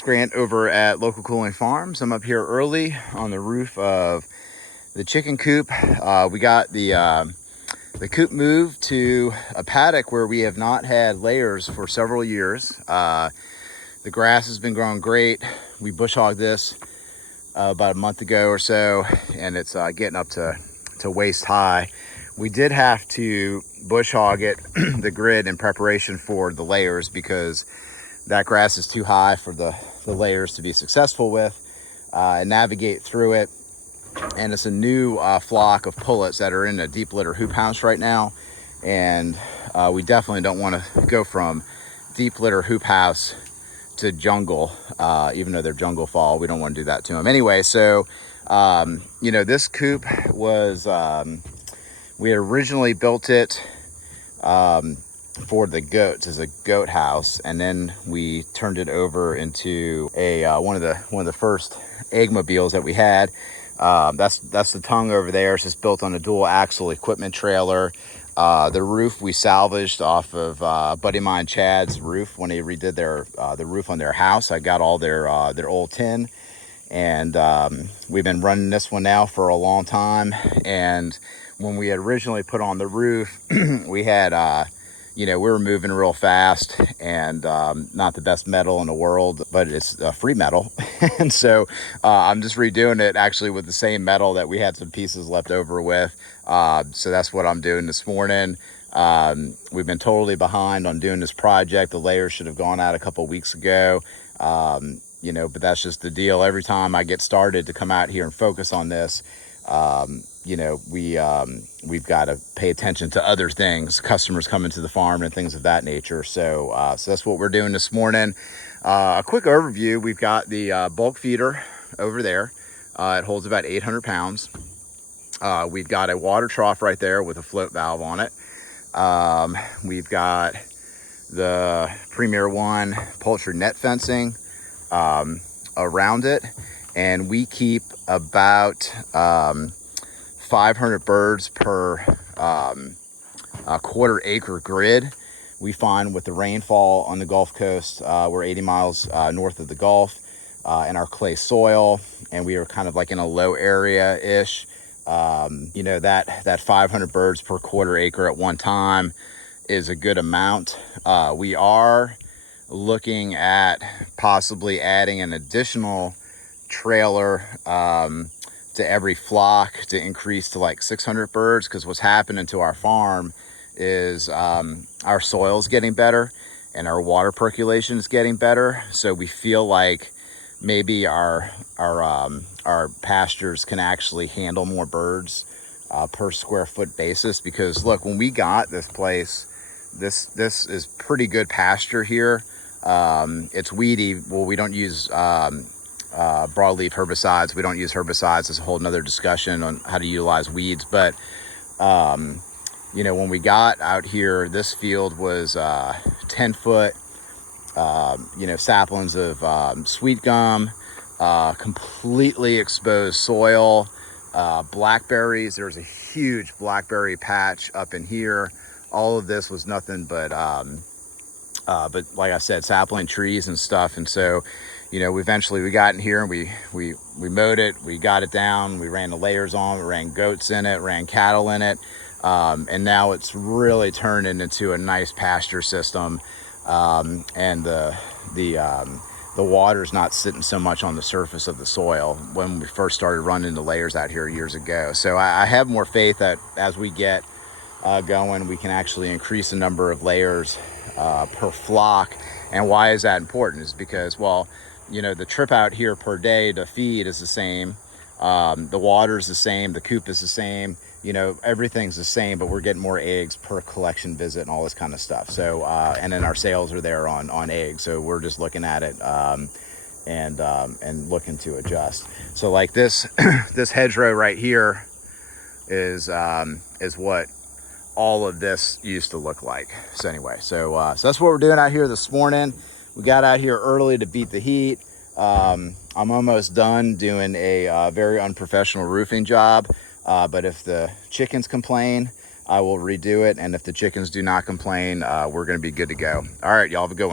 Grant over at Local Cooling Farms. I'm up here early on the roof of the chicken coop. We got the coop moved to a paddock where we have not had layers for several years. The grass has been growing great. We bush hogged this about a month ago or so, and it's getting up to waist high. We did have to bush hog it, the grid, in preparation for the layers because that grass is too high for the layers to be successful with and navigate through it. And it's a new flock of pullets that are in a deep litter hoop house right now. And we definitely don't want to go from deep litter hoop house to jungle, even though they're jungle fall. We don't want to do that to them. Anyway, so, this coop was, we had originally built it for the goats as a goat house, and then we turned it over into a one of the first egg mobiles that we had. That's the tongue over there. It's just built on a dual axle equipment trailer. The roof we salvaged off of buddy of mine Chad's roof when they redid their the roof on their house. I got all their old tin, and we've been running this one now for a long time. And when we had originally put on the roof, we had we were moving real fast, and not the best metal in the world, but it's free metal. And so I'm just redoing it actually with the same metal that we had some pieces left over with. So that's what I'm doing this morning. We've been totally behind on doing this project. The layers should have gone out a couple weeks ago. But that's just the deal. Every time I get started to come out here and focus on this, we've got to pay attention to other things, customers coming to the farm and things of that nature. So that's what we're doing this morning. A quick overview. We've got the bulk feeder over there. It holds about 800 pounds. We've got a water trough right there with a float valve on it. We've got the Premier One poultry net fencing around it. And we keep about 500 birds per a quarter acre grid. We find with the rainfall on the Gulf Coast, we're 80 miles north of the Gulf, in our clay soil, and we are kind of like in a low area-ish. That 500 birds per quarter acre at one time is a good amount. We are looking at possibly adding an additional trailer to every flock to increase to like 600 birds, because what's happening to our farm is our soil's getting better and our water percolation is getting better. So we feel like maybe our pastures can actually handle more birds per square foot basis. Because look, when we got this place, this is pretty good pasture here. It's weedy. Well, we don't use broadleaf herbicides. We don't use herbicides. It's a whole nother discussion on how to utilize weeds. But, when we got out here, this field was 10 foot, saplings of sweet gum, completely exposed soil, blackberries. There's a huge blackberry patch up in here. All of this was nothing but like I said, sapling trees and stuff. And so, eventually we got in here and we mowed it, we got it down, we ran the layers on, we ran goats in it, ran cattle in it. And now it's really turning into a nice pasture system. And the water's not sitting so much on the surface of the soil when we first started running the layers out here years ago. So I have more faith that as we get going, we can actually increase the number of layers per flock. And why is that important? Is because, the trip out here per day to feed is the same. The water is the same. The coop is the same. Everything's the same, but we're getting more eggs per collection visit and all this kind of stuff. So, and then our sales are there on eggs. So we're just looking at it and looking to adjust. So like this, this hedgerow right here is what all of this used to look like. So anyway, so that's what we're doing out here this morning. We got out here early to beat the heat. I'm almost done doing a very unprofessional roofing job. But if the chickens complain, I will redo it. And if the chickens do not complain, we're going to be good to go. All right, y'all have a good one.